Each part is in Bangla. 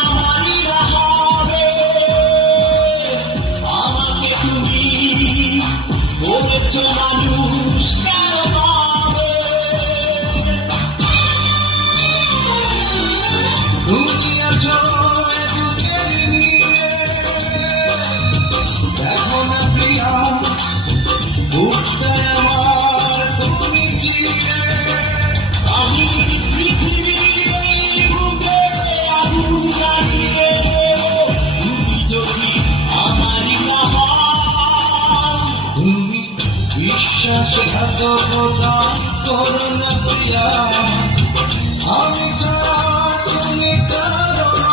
আমারই হবে, আমাকে তুমি বলেছ মানুষ কেন পাবে। তুমি আছো বুকের নিয়ে, দেখো না প্রিয়া বুকটা আমার তুমি চিনে। আমি পৃথিবীর বুকে আগুন জ্বালিয়ে তুমি যদি আমারই না হও। তুমি বিশ্বাসঘাতকতা করো না প্রিয়া, আমি ছাড়া তুমি কারো না।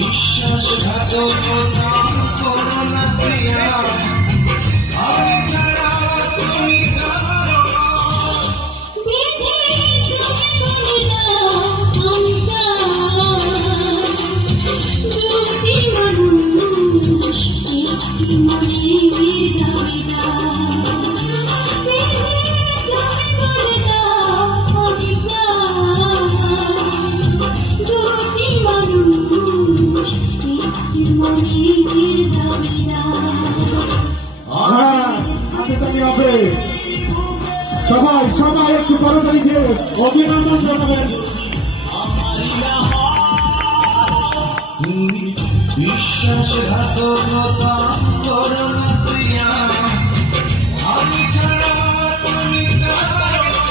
বিশ্বাসঘাতকতা করো না প্রিয়া, আমি ছাড়া তুমি কারো না। সবাই সবাই একটু করতালি দিয়ে অভিনন্দন জানাবেন। বিশ্বাসঘাতকতা করো না প্রিয়া, আমি ছাড়া তুমি কারো না।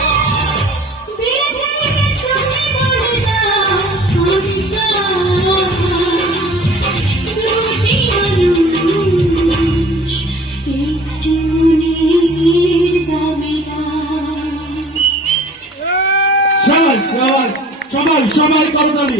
সবাই সবাই সবাই সবাই করতালি।